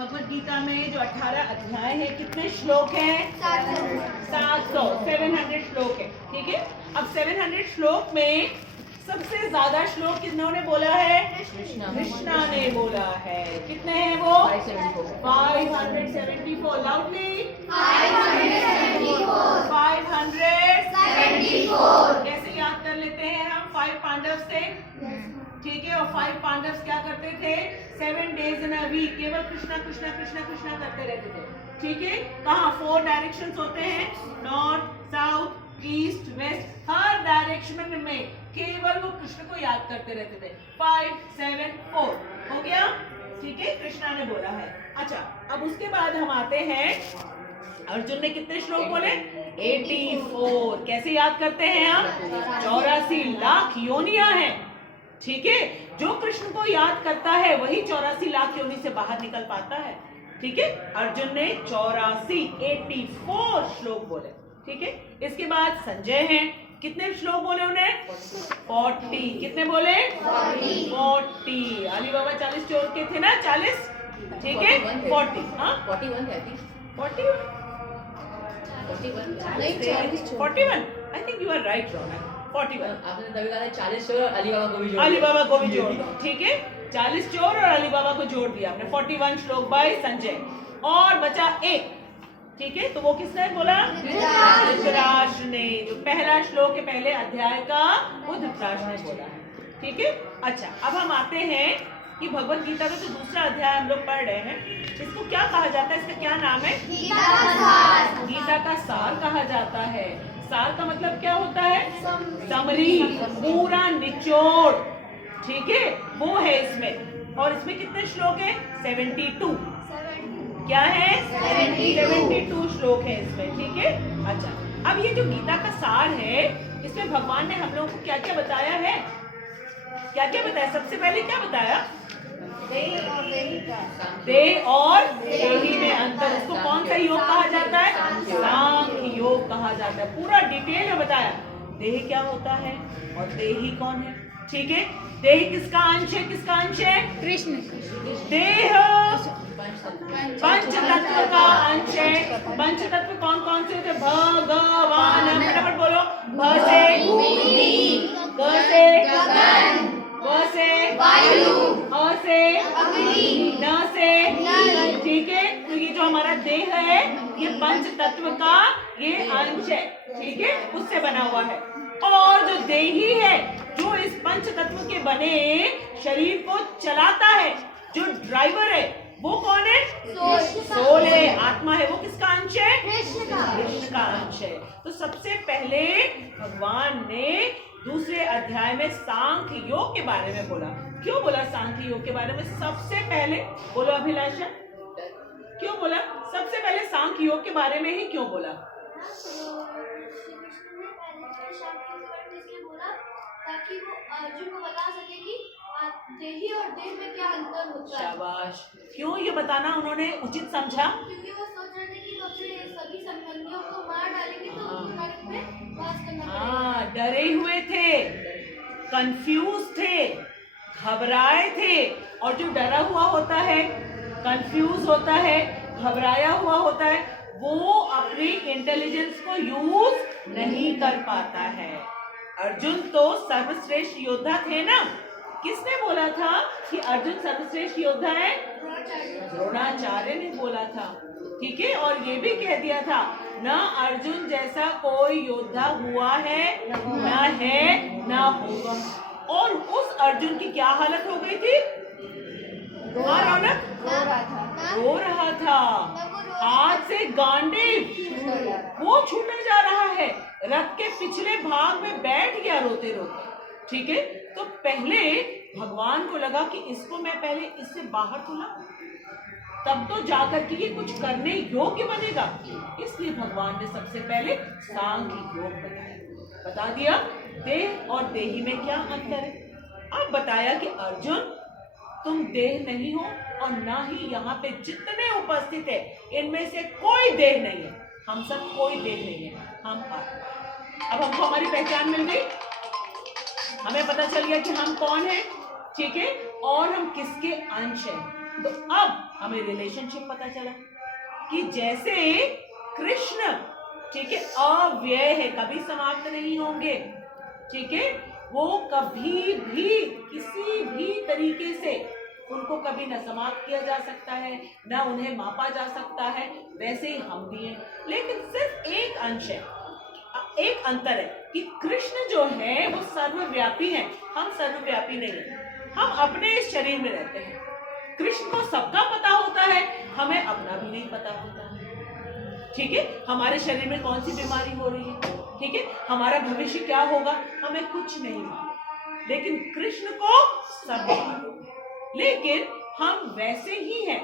भगवत गीता में जो 18 अध्याय है कितने श्लोक हैं? 700 श्लोक है। ठीक है, अब 700 श्लोक में सबसे ज्यादा श्लोक किन्होंने बोला है? कृष्णा ने बोला है। कितने हैं वो? 574। लाउडली 574। कैसे याद कर लेते हैं हम? 5 पांडव से। ठीक है, और 5 पांडव क्या करते थे? 7 days in a week केवल कृष्णा कृष्णा कृष्णा कृष्णा करते रहते थे। ठीक है, कहाँ 4 डायरेक्शंस होते हैं, नॉर्थ, साउथ, ईस्ट, वेस्ट, हर डायरेक्शन में केवल वो कृष्ण को याद करते रहते थे। 5 7 4 हो गया। ठीक है, कृष्णा ने बोला है। अच्छा, अब उसके बाद हम आते हैं, अर्जुन ने कितने श्लोक बोले? 84। कैसे याद करते हैं हम? 84 लाख योनियां हैं। ठीक है, जो कृष्ण को याद करता है वही 84 लाख योनि से बाहर निकल पाता है। ठीक है, अर्जुन ने 84 श्लोक बोले। ठीक है, इसके बाद संजय हैं, कितने श्लोक बोले उन्हें? 40। कितने बोले? 40। अली बाबा 40 चोर के थे ना, 40। ठीक है, 40। हाँ 41 है अभी। 41 नहीं 41। I think you are right Raunak. 41। आपने तभी कहा था 40 चोर अली बाबा को भी जोड़ अली बाबा को भी जोड़ दो। ठीक है, 40 चोर और अली बाबा को जोड़ दिया हमने। 41 श्लोक बाय संजय, और बचा एक। ठीक है, तो वो किसने बोला? धृतराष्ट्र ने। जो पहला श्लोक है पहले अध्याय का, वो धृतराष्ट्र ने बोला है। ठीक है, अच्छा अब हम आते हैं कि भगवत गीता का जो दूसरा अध्याय हम लोग पढ़ रहे हैं, इसको क्या कहा जाता है? इसका क्या नाम है? गीता का सार कहा जाता है। सार का मतलब क्या होता है? समरी, पूरा निचोड़। ठीक है, वो है इसमें। और इसमें कितने श्लोक है? 72। क्या है? 72 श्लोक है इसमें। ठीक है, अच्छा अब ये जो गीता का सार है, इसमें भगवान ने हम लोगों को क्या क्या बताया है? क्या क्या बताया? सबसे पहले क्या बताया? देह और देही में अंतर। इसको कौन सा योग कहा जाता है? सांख्य योग कहा जाता है। पूरा डिटेल में बताया देह क्या होता है और देही कौन है। ठीक है, देह किसका अंश है? किसका अंश है? कृष्ण। देह पंच तत्व का अंश है। पंच तत्व कौन कौन से होते? भगवान। फटाफट बोलो। भ से भूमि, ग से गगन, व से वायु, अ से अग्नि, न से नल। ठीक है, तो ये जो हमारा देह है ये पंच तत्व का ये अंश है। ठीक है, उससे बना हुआ है। और जो देही है, जो इस पंच तत्व के बने शरीर को चलाता है, जो ड्राइवर है, वो कौन है? सोल है, आत्मा है। वो किसका अंश है? कृष्ण का अंश है। तो सबसे पहले भगवान ने दूसरे अध्याय में सांख्य योग के बारे में बोला। क्यों बोला सांख्य योग के बारे में? सबसे पहले बोलो अभिलाषा, क्यों बोला? सबसे पहले सांख्य योग के बारे में ही क्यों बोला? ताकि वो अर्जुन को बता सके कि देही और देह में क्या अंतर होता है। शाबाश। क्यों ये बताना उन्होंने उचित समझा? क्योंकि वो सोच रहे थे कि वो अपने सभी संबंधियों को मार डालेंगे तो नरक में वास करना पड़ेगा। डरे हुए थे, कंफ्यूज थे, घबराए थे। और जो डरा हुआ होता है, कंफ्यूज होता है, घबराया हुआ होता है, वो अपनी इंटेलिजेंस को यूज नहीं कर पाता है। अर्जुन तो सर्वश्रेष्ठ योद्धा थे ना। किसने बोला था कि अर्जुन सर्वश्रेष्ठ योद्धा है? द्रोणाचार्य ने बोला था। ठीक है, और ये भी कह दिया था न अर्जुन जैसा कोई योद्धा हुआ है, न है, न होगा। और उस अर्जुन की क्या हालत हो गई थी? रौनक रो रहा था। हाथ से गांडीव वो छूटने जा रहा है, रथ के पिछले भाग में बैठ गया रोते रोते। ठीक है, तो पहले भगवान को लगा कि इसको मैं पहले इससे बाहर तो लाऊं, तब तो जाकर के ये कुछ करने योग्य बनेगा। इसलिए भगवान ने सबसे पहले सांख्य योग बता दिया देह और देही में क्या अंतर है। अब बताया कि अर्जुन तुम देह नहीं हो और ना ही यहाँ पे जितने उपस्थित है इनमें से कोई देह नहीं है। हम सब कोई देह नहीं है, हम आत्मा। अब हमको हमारी पहचान मिल गई, हमें पता चल गया कि हम कौन हैं। ठीक है, और हम किसके अंश हैं। तो अब हमें रिलेशनशिप पता चला कि जैसे कृष्ण, ठीक है, अव्यय है, कभी समाप्त नहीं होंगे, ठीक है, वो कभी भी किसी भी तरीके से उनको कभी न समाप्त किया जा सकता है, न उन्हें मापा जा सकता है, वैसे ही हम भी हैं। लेकिन सिर्फ एक अंश है, एक अंतर है कि कृष्ण जो है वो सर्वव्यापी है, हम सर्वव्यापी नहीं हैं। हम अपने इस शरीर में रहते हैं। कृष्ण को सबका पता होता है, हमें अपना भी नहीं पता होता है, ठीक है। हमारे शरीर में कौन सी बीमारी हो रही है, ठीक है, हमारा भविष्य क्या होगा, हमें कुछ नहीं मालूम, लेकिन कृष्ण को सब मालूम है। लेकिन हम वैसे ही हैं,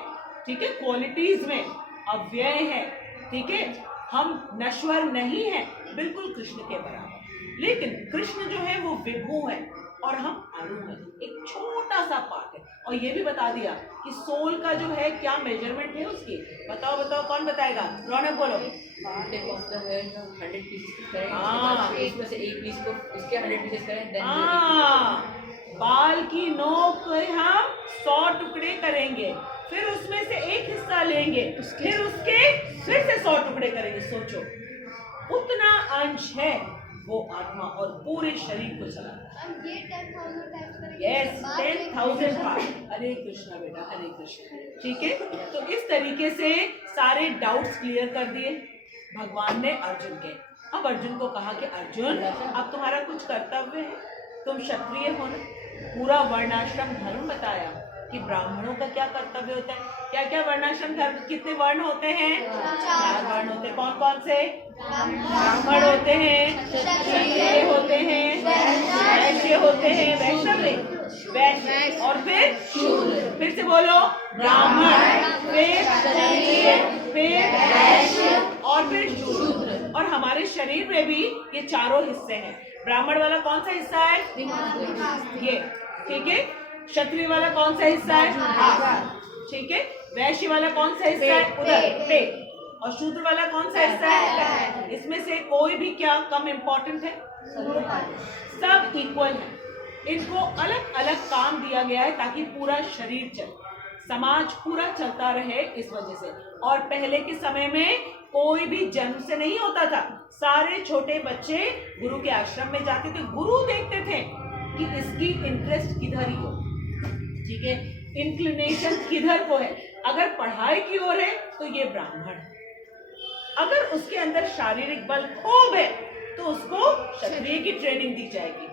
ठीक है, क्वालिटीज में अव्यय है, ठीक है, हम नश्वर नहीं है, बिल्कुल कृष्ण के बराबर। लेकिन कृष्ण जो है वो विभू है और हम अणु हैं, एक छोटा सा पार्ट है। और ये भी बता दिया कि सोल का जो है क्या मेजरमेंट है उसकी, बताओ बताओ, कौन बताएगा, रौनक बोलो। Take off the hair 100 pieces करें, हाँ। उसमें से एक पीस को उसके 100 पीसेस करें, देन बाल की नोक के हम 100 टुकड़े करेंगे, फिर उसमें से एक हिस्सा लेंगे, फिर उसके फिर से 100 टुकड़े करेंगे। सोचो उतना अंश है वो आत्मा और पूरे शरीर को चलाता है। हम ये 10,000 टाइम्स करेंगे। यस, 10,000 बार। हरे कृष्णा बेटा, हरे कृष्णा, ठीक है। तो इस तरीके से सारे डाउट्स क्लियर कर दिए भगवान ने अर्जुन के। अब अर्जुन को कहा कि अर्जुन, अब तुम्हारा कुछ कर्तव्य है, तुम क्षत्रिय हो ना, पूरा वर्णाश्रम धर्म बताया कि ब्राह्मणों का क्या कर्तव्य होता है, क्या क्या वर्णाश्रम धर्म, कितने वर्ण होते हैं, 4 वर्ण होते हैं। कौन कौन से, ब्राह्मण होते हैं, क्षत्रिय होते हैं, वैश्य होते हैं, वैष्णव नहीं, वैश्य, और फिर शूद्र। फिर से बोलो, ब्राह्मण, फिर क्षत्रिय, फिर वैश्य और फिर शूद्र। और हमारे शरीर में भी ये चारों हिस्से हैं। ब्राह्मण वाला कौन सा हिस्सा है, ये, ठीक है। क्षत्रिय वाला कौन सा हिस्सा है, ठीक है। वैश्य वाला कौन सा हिस्सा है, उधर पेट। और शूद्र वाला कौन सा हिस्सा है, इसमें से कोई भी क्या कम इम्पोर्टेंट है, सब इक्वल है। इनको अलग अलग काम दिया गया है ताकि पूरा शरीर चले, समाज पूरा चलता रहे, इस वजह से। और पहले के समय में कोई भी जन्म से नहीं होता था, सारे छोटे बच्चे गुरु के आश्रम में जाते थे, गुरु देखते थे कि इसकी इंटरेस्ट किधर ही हो, ठीक है, इंक्लिनेशन किधर को है। अगर पढ़ाई की ओर है तो ये ब्राह्मण, अगर उसके अंदर शारीरिक बल खूब है तो उसको क्षत्रिय की ट्रेनिंग दी जाएगी,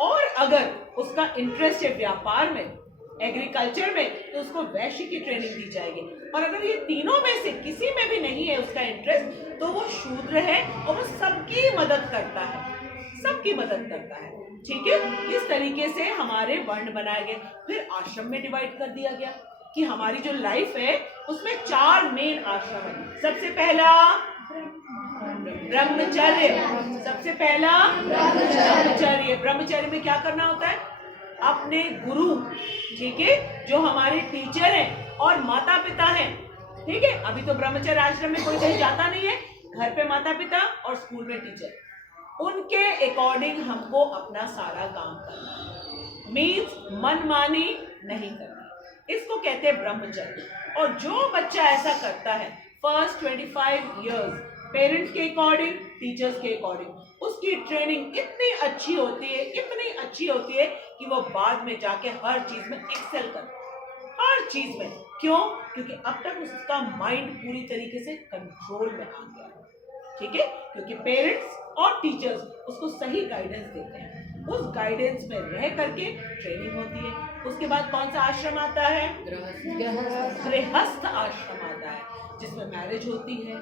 और अगर उसका इंटरेस्ट है व्यापार में, एग्रीकल्चर में, तो उसको वैश्य की ट्रेनिंग दी जाएगी। और अगर ये तीनों में से किसी में भी नहीं है उसका इंटरेस्ट, तो वो शूद्र है और वो सबकी मदद करता है, सबकी मदद करता है, ठीक है। इस तरीके से हमारे वर्ण बनाए गए। फिर आश्रम में डिवाइड कर दिया गया कि हमारी जो लाइफ है उसमें 4 मेन आश्रम है। सबसे पहला ब्रह्मचर्य, सबसे पहला ब्रह्मचर्य। ब्रह्मचर्य में क्या करना होता है, अपने गुरु, ठीक है, जो हमारे टीचर हैं और माता पिता हैं, ठीक है। अभी तो ब्रह्मचर्य आश्रम में कोई कहीं जाता नहीं है, घर पे माता पिता और स्कूल में टीचर, उनके अकॉर्डिंग हमको अपना सारा काम करना है, मीन्स मनमानी नहीं करनी, इसको कहते हैं ब्रह्मचर्य। और जो बच्चा ऐसा करता है फर्स्ट 25 इयर्स पेरेंट्स के अकॉर्डिंग, टीचर्स के अकॉर्डिंग, उसकी ट्रेनिंग इतनी अच्छी होती है, इतनी अच्छी होती है कि वो बाद में जाके हर चीज में एक्सेल करता है, हर चीज में। क्यों? क्योंकि अब तक उसका माइंड पूरी तरीके से कंट्रोल में आ गया है, ठीक है, क्योंकि पेरेंट्स और टीचर्स उसको सही गाइडेंस देते हैं, उस गाइडेंस में रह करके ट्रेनिंग होती है। उसके बाद कौन सा आश्रम आता है, गृहस्थ आश्रम आता है, जिसमें मैरिज होती है,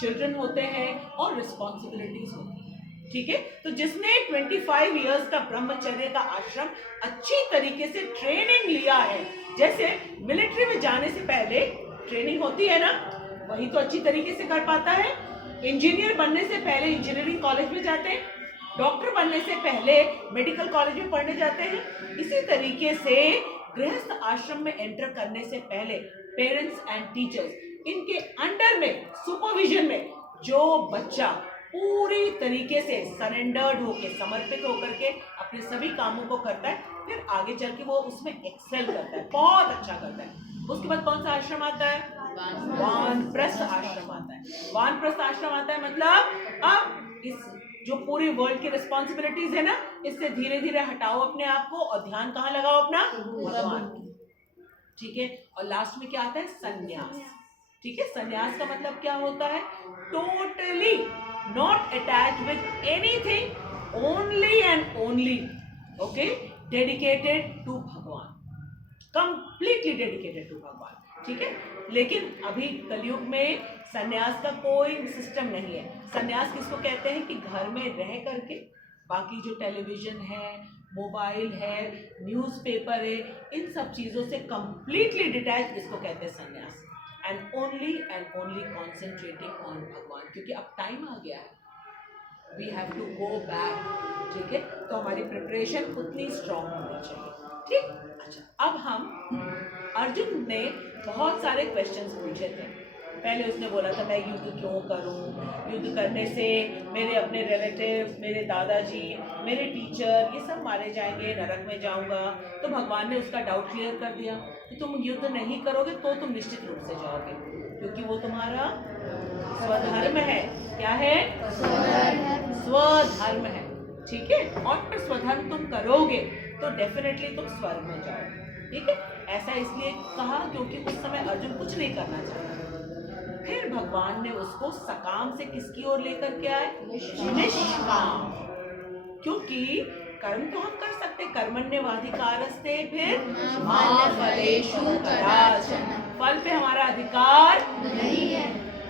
चिल्ड्रन होते हैं और रिस्पॉन्सिबिलिटीज होती है, ठीक है। तो जिसने 25 इयर्स का ब्रह्मचर्य का आश्रम अच्छी तरीके से ट्रेनिंग लिया है, जैसे मिलिट्री में जाने से पहले ट्रेनिंग होती है ना, वही तो अच्छी तरीके से कर पाता है। इंजीनियर बनने से पहले इंजीनियरिंग कॉलेज में जाते हैं, डॉक्टर बनने से पहले मेडिकल कॉलेज में पढ़ने जाते हैं। इसी तरीके से गृहस्थ आश्रम में एंटर करने से पहले पेरेंट्स एंड टीचर्स, इनके अंडर में, सुपरविजन में, जो बच्चा पूरी तरीके से सरेंडर्ड होके, समर्पित होकर के अपने सभी कामों को करता है, फिर आगे चल के वो उसमें एक्सेल करता है, बहुत अच्छा करता है, उसके बाद कौन सा आश्रम आता है? वानप्रस्थ आश्रम आता है। वानप्रस्थ आश्रम आता है मतलब अब इस जो पूरी वर्ल्ड की रिस्पॉन्सिबिलिटीज है ना, इससे धीरे धीरे हटाओ अपने आप को और ध्यान कहाँ लगाओ अपना? भगवान। ठीक है। और लास्ट में क्या आता है? संन्यास। ठीक है। संन्यास का मतलब क्या होता है? Totally not attach with anything, only and only okay dedicated to भगवान, कंप्लीटली डेडिकेटेड टू भगवान। ठीक है। लेकिन अभी कलयुग में संन्यास का कोई सिस्टम नहीं है। संन्यास किसको कहते हैं? कि घर में रह करके बाकी जो टेलीविजन है, मोबाइल है, न्यूज़पेपर है, इन सब चीज़ों से कंप्लीटली डिटैच, इसको कहते हैं संन्यास। एंड ओनली कॉन्सेंट्रेटिंग ऑन भगवान, क्योंकि अब टाइम आ गया है, we have to go back. ठीक है। तो हमारी प्रिपरेशन उतनी स्ट्रांग होनी चाहिए। ठीक। अच्छा, अब हम अर्जुन ने बहुत सारे क्वेश्चंस पूछे थे। पहले उसने बोला था मैं युद्ध क्यों करूं, युद्ध करने से मेरे अपने रिलेटिव्स, मेरे दादाजी, मेरे टीचर, ये सब मारे जाएंगे, नरक में जाऊंगा। तो भगवान ने उसका डाउट क्लियर कर दिया कि तुम युद्ध नहीं करोगे तो तुम निश्चित रूप से जाओगे, क्योंकि वो तुम्हारा स्वधर्म है। क्या है? स्वधर्म है। ठीक है। और फिर स्वधर्म तुम करोगे तो डेफिनेटली तुम स्वर्ग में जाओगे। ठीक है। ऐसा इसलिए कहा क्योंकि उस समय अर्जुन कुछ नहीं करना चाहता। फिर भगवान ने उसको सकाम से किसकी ओर लेकर के आए? निष्काम। क्योंकि कर्म तो हम कर सकते, कर्मण्यवाधिकारस्ते, फिर मा फलेषु कदाचन, फल पे हमारा अधिकार नहीं है।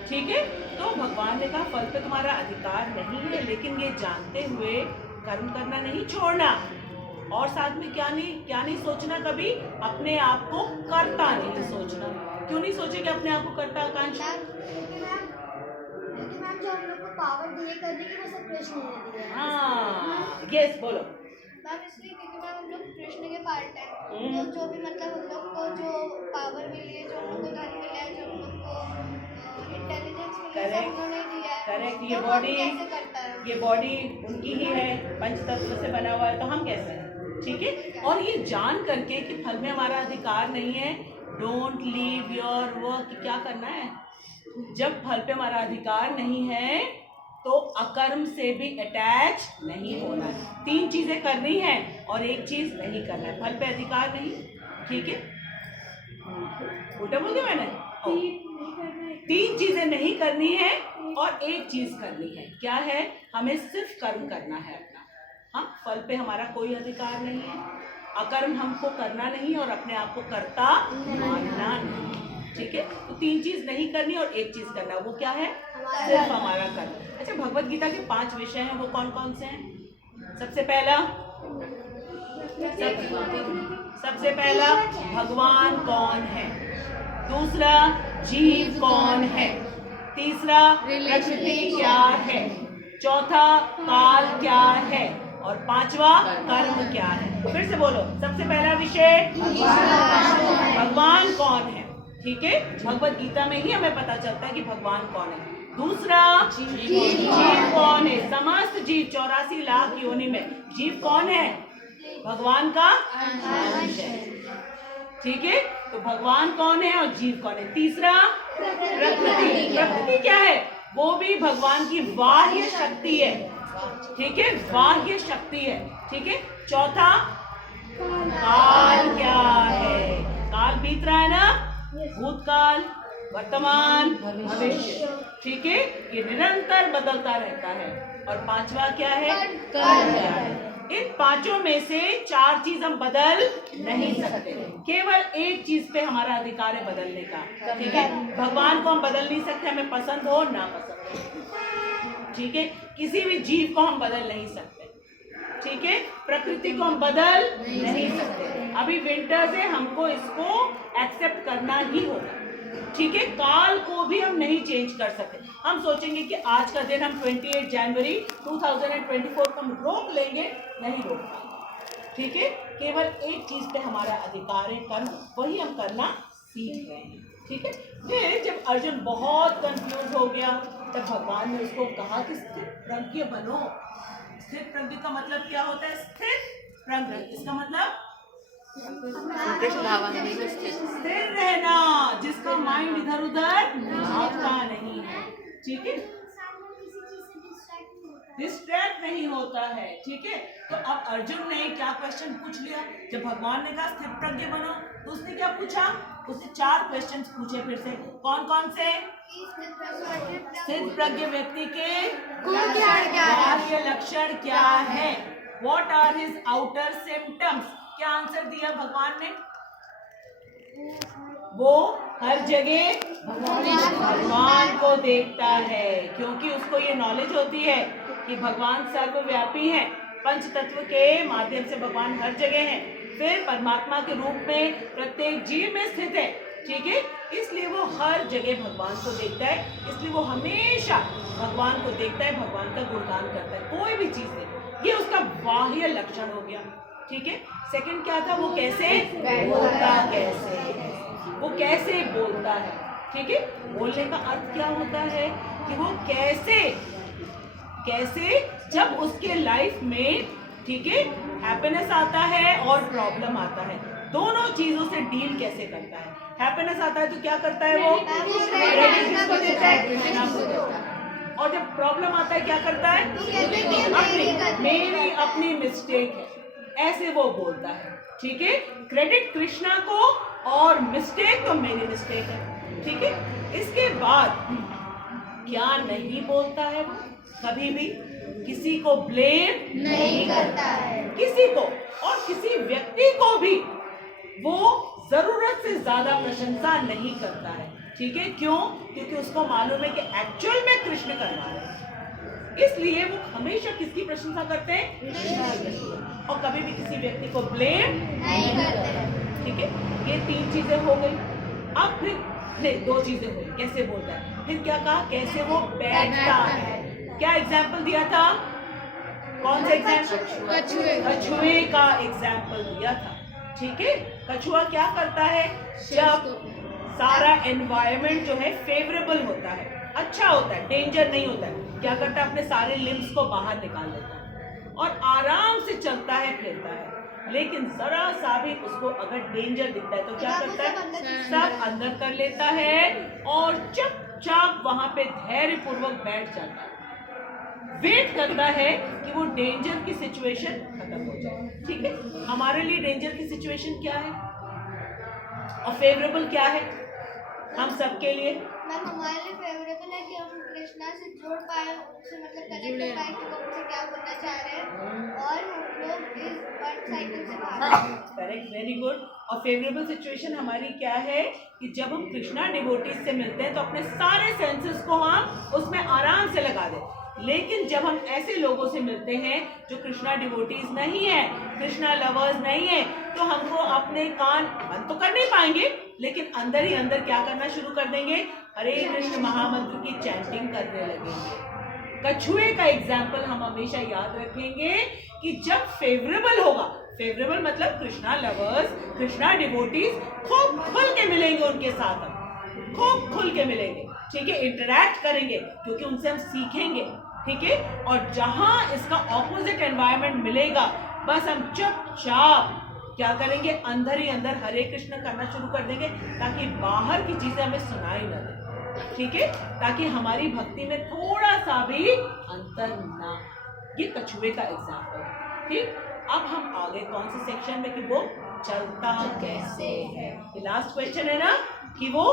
ठीक है। तो भगवान ने कहा फल पे तुम्हारा अधिकार नहीं है, लेकिन ये जानते हुए कर्म करना नहीं छोड़ना, और साथ में क्या नहीं सोचना, कभी अपने आप को कर्ता नहीं सोचना। क्यों नहीं सोचेंगे अपने आप को कर्ता? आकांक्षा, मैम जो हम लोग को पावर दिए करने की, वो सब कृष्ण ने दिया है। हाँ, यस, बोलो। मैम इसलिए क्योंकि मैम हम लोग कृष्ण के पार्ट हैं, तो जो भी मतलब हम लोग को जो पावर मिली है, जो हम लोग को धन मिला है, जो हम लोग को इंटेलिजेंस मिली है, सब उन्होंने दिया है। करेक्ट। तो हम कैसे करता है? ये बॉडी उनकी ही है, पंच तत्व से बना हुआ है, तो हम कैसे हैं? ठीक है। और ये जान करके कि फल में हमारा अधिकार नहीं है, डोंट लीव योर वर्क। क्या करना है? जब फल पे हमारा अधिकार नहीं है तो अकर्म से भी अटैच नहीं होना है। 3 चीजें करनी है और एक चीज नहीं करना है। फल पे अधिकार नहीं, ठीक है, उल्टा बोल दिया मैंने। 3 चीजें नहीं करनी है और एक चीज करनी है। क्या है? हमें सिर्फ कर्म करना है अपना। हाँ, फल पे हमारा कोई अधिकार नहीं है, अकर्म हमको करना नहीं और अपने आप को कर्ता मानना नहीं। ठीक है। तो 3 चीज नहीं करनी और एक चीज करना। वो क्या है? सिर्फ हमारा कर्म। अच्छा, भगवत गीता के 5 विषय हैं, वो कौन कौन से हैं? सबसे पहला भगवान कौन है, दूसरा जीव कौन है, तीसरा प्रकृति क्या है, चौथा काल क्या है, और 5वां कर्म क्या है। फिर से बोलो। सबसे पहला विषय भगवान कौन है। ठीक है। भगवत गीता में ही हमें पता चलता है कि भगवान कौन है। दूसरा जीव कौन है। समस्त जीव 84 लाख योनि में जीव कौन है? भगवान का अंश है। ठीक है। तो भगवान कौन है और जीव कौन है। तीसरा प्रकृति। प्रकृति क्या है? वो भी भगवान की बाह्य शक्ति है। ठीक है, बाह्य शक्ति है। ठीक है। चौथा काल क्या है। काल बीत रहा है ना, भूतकाल, वर्तमान, भविष्य। ठीक है, ये निरंतर बदलता रहता है। और 5वां क्या है? कर्म क्या है। इन 5 में से 4 चीज हम बदल नहीं सकते, केवल एक चीज पे हमारा अधिकार है बदलने का। ठीक है। भगवान को हम बदल नहीं सकते, हमें पसंद हो ना पसंद हो। ठीक है। किसी भी जीव को हम बदल नहीं सकते। ठीक है। प्रकृति को हम बदल नहीं सकते। अभी विंटर्स है, हमको इसको एक्सेप्ट करना ही होगा। ठीक है। काल को भी हम नहीं चेंज कर सकते। हम सोचेंगे कि आज का दिन हम 28 जनवरी 2024 को हम रोक लेंगे, नहीं रोक पाएंगे। ठीक है। केवल एक चीज पे हमारा अधिकार है, कर्म, वही हम करना सीख रहे हैं। ठीक है। फिर जब अर्जुन बहुत कंफ्यूज हो गया, तब भगवान ने उसको कहा कि स्थिर प्रज्ञ बनो। स्थिर प्रज्ञ का मतलब क्या होता है? स्थिर प्रज्ञ, इसका मतलब कृष्ण भावन में स्थित। स्थिर रहना, जिसका माइंड इधर उधर भागता नहीं है, ठीक है, डिस्ट्रैक्ट नहीं होता है, ठीक है। तो अब अर्जुन ने क्या क्वेश्चन पूछ लिया, जब भगवान ने कहा स्थिर प्रज्ञ बनो, तो उसने क्या पूछा, उसने 4 क्वेश्चंस पूछे फिर से। कौन कौन से? स्थिर प्रज्ञ व्यक्ति के बाह्य लक्षण क्या है, what are his outer symptoms. क्या आंसर दिया भगवान ने? वो हर जगह भगवान को देखता है, क्योंकि उसको ये नॉलेज होती है कि भगवान सर्वव्यापी है, पंच तत्व के माध्यम से भगवान हर जगह है, फिर परमात्मा के रूप में प्रत्येक जीव में स्थित है, ठीक है। इसलिए वो हर जगह भगवान को देखता है, इसलिए वो हमेशा भगवान को देखता है, भगवान का गुणगान करता है, कोई भी चीज है। ये उसका बाह्य लक्षण हो गया, ठीक है। सेकंड क्या था, वो कैसे बोलता, वो कैसे बोलता है, ठीक है। बोलने का अर्थ क्या होता है कि वो कैसे जब उसके लाइफ में, ठीक है, हैप्पीनेस आता है और प्रॉब्लम आता है, दोनों चीजों से डील कैसे करता है। हैप्पीनेस आता है तो क्या करता है वो, किसको देता है, कृष्णा को देता है। और जब प्रॉब्लम आता है क्या करता है, मेरी अपनी मिस्टेक है, ऐसे वो बोलता है, ठीक है। क्रेडिट कृष्णा को और मिस्टेक तो मेरी मिस्टेक है, ठीक है। इसके बाद क्या नहीं बोलता है वो, कभी भी किसी को ब्लेम नहीं करता है, किसी को और किसी व्यक्ति को भी वो जरूरत से ज्यादा प्रशंसा नहीं करता है, ठीक है। क्यों? क्योंकि उसको मालूम है कि एक्चुअल में कृष्ण करवा रहे हैं, इसलिए वो हमेशा किसकी प्रशंसा करते हैं, कृष्ण की, और कभी भी किसी व्यक्ति को ब्लेम नहीं करते, ठीक है। ये 3 चीजें हो गई। अब फिर नहीं, 2 चीजें हो गई, कैसे बोलता है, फिर क्या कहा, कैसे वो बैठता है। क्या एग्जाम्पल दिया था, कौन सा एग्जाम्पल, कछुए का एग्जाम्पल दिया था, ठीक है। कछुआ क्या करता है, जब सारा एनवायरनमेंट जो है फेवरेबल होता है, अच्छा होता है, डेंजर नहीं होता है, क्या करता है, अपने सारे लिम्स को बाहर निकाल लेता है और आराम से चलता है, फिरता है। लेकिन जरा सा भी उसको अगर डेंजर दिखता है तो क्या करता है, सब अंदर कर लेता है और चुपचाप वहां पे धैर्य पूर्वक बैठ जाता है, वेट करता है कि वो डेंजर की सिचुएशन खत्म हो जाए, ठीक है। हमारे लिए डेंजर की सिचुएशन क्या है और फेवरेबल क्या है हम सबके लिए? मैम हमारे लिए फेवरेबल है कि हम कृष्णा से जुड़ पाए, उससे मतलब कनेक्ट हो पाए कि वो हमसे क्या बोलना चाह रहे हैं और हम लोग इस बर्थ साइकिल से बाहर आए। Correct, very good. और फेवरेबल सिचुएशन हमारी क्या है कि जब हम कृष्णा डिवोटीज से मिलते हैं तो अपने सारे सेंसेस को हम उसमें आराम से लगा दें। लेकिन जब हम ऐसे लोगों से मिलते हैं जो कृष्णा डिवोटीज नहीं है, कृष्णा लवर्स नहीं है, तो हमको अपने कान बंद तो कर नहीं पाएंगे, लेकिन अंदर ही अंदर क्या करना शुरू कर देंगे, हरे कृष्ण महामंत्र की चैंटिंग करने लगेंगे। कछुए का एग्जाम्पल हम हमेशा याद रखेंगे कि जब फेवरेबल होगा, फेवरेबल मतलब कृष्णा लवर्स, कृष्णा डिवोटीज खूब खुल के मिलेंगे, उनके साथ हम खूब खुल के मिलेंगे, ठीक है, इंटरैक्ट करेंगे, क्योंकि उनसे हम सीखेंगे, ठीक है। और जहां इसका ऑपोजिट एनवायरनमेंट मिलेगा, बस हम चुपचाप क्या करेंगे, अंदर ही अंदर हरे कृष्ण करना शुरू कर देंगे, ताकि बाहर की चीजें हमें सुनाई न दे, ठीक है, ताकि हमारी भक्ति में थोड़ा सा भी अंतर ना। ये कछुए का एग्जाम्पल, ठीक। अब हम आगे कौन से सेक्शन में कि वो चलता कैसे है, ये लास्ट क्वेश्चन है ना कि वो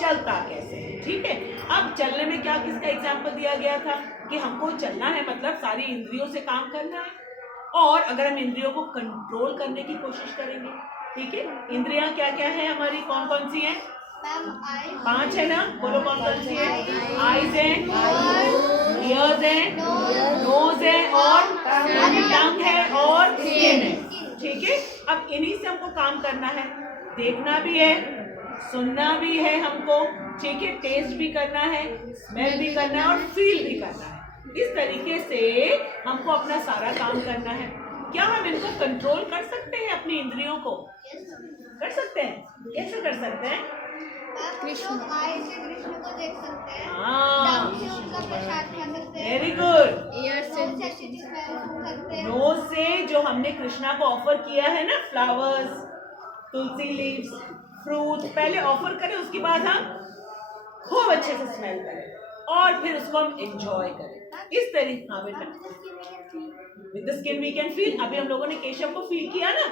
चलता कैसे है, ठीक है। अब चलने में क्या किसका एग्जाम्पल दिया गया था कि हमको चलना है मतलब सारी इंद्रियों से काम करना है, और अगर हम इंद्रियों को कंट्रोल करने की कोशिश करेंगे, ठीक है। इंद्रियां क्या क्या है हमारी, कौन कौन सी हैं? 5 है ना, बोलो कौन कौन सी है? आईज है, ईयर्स है, नोज है और टंग है और स्किन है, ठीक है। अब इन्हीं से हमको काम करना है, देखना भी है, सुनना भी है हमको, ठीक है, टेस्ट भी करना है, स्मेल भी करना है और फील भी करना है। इस तरीके से हमको अपना सारा काम करना है। क्या हम इनको कंट्रोल कर सकते हैं, अपनी इंद्रियों को? कर सकते हैं। कैसे कर सकते हैं? कृष्ण आए से कृष्ण को देख सकते हैं, हाँ, टंग से उनका प्रसाद खा सकते हैं, वेरी गुड। नोज से अच्छी चीज सुन सकते हैं, नोज से जो हमने कृष्णा को ऑफर किया है ना, फ्लावर्स, तुलसी लीव्स, फ्रूट पहले ऑफर करें, उसके बाद हम खूब अच्छे से स्मेल करें और फिर उसको हम एंजॉय करें इस तरीके। हाँ बेटा, with the skin we can feel. अभी हम लोगों ने केशव को फील किया ना,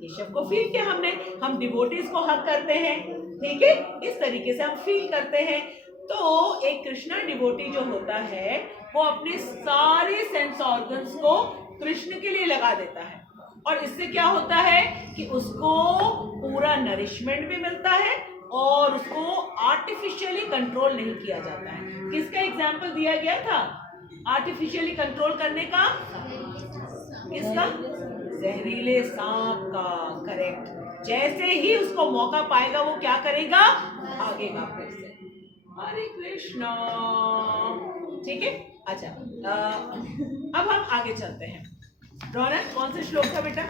केशव को फील किया हमने। हम डिवोटीज को हक करते हैं, ठीक है, इस तरीके से हम फील करते हैं। तो एक कृष्णा डिवोटी जो होता है वो अपने सारे सेंस ऑर्गन्स को कृष्ण के लिए लगा देता है और इससे क्या होता है कि उसको पूरा नरिशमेंट भी मिलता है और उसको आर्टिफिशियली कंट्रोल नहीं किया जाता है। किसका एग्जाम्पल दिया गया था आर्टिफिशियली कंट्रोल करने का? किसका? जहरीले सांप का। करेक्ट। जैसे ही उसको मौका पाएगा वो क्या करेगा? भागेगा फिर से। हरे कृष्णा। ठीक है, अच्छा अब हम आगे चलते हैं। रौनक, कौन सा श्लोक था बेटा?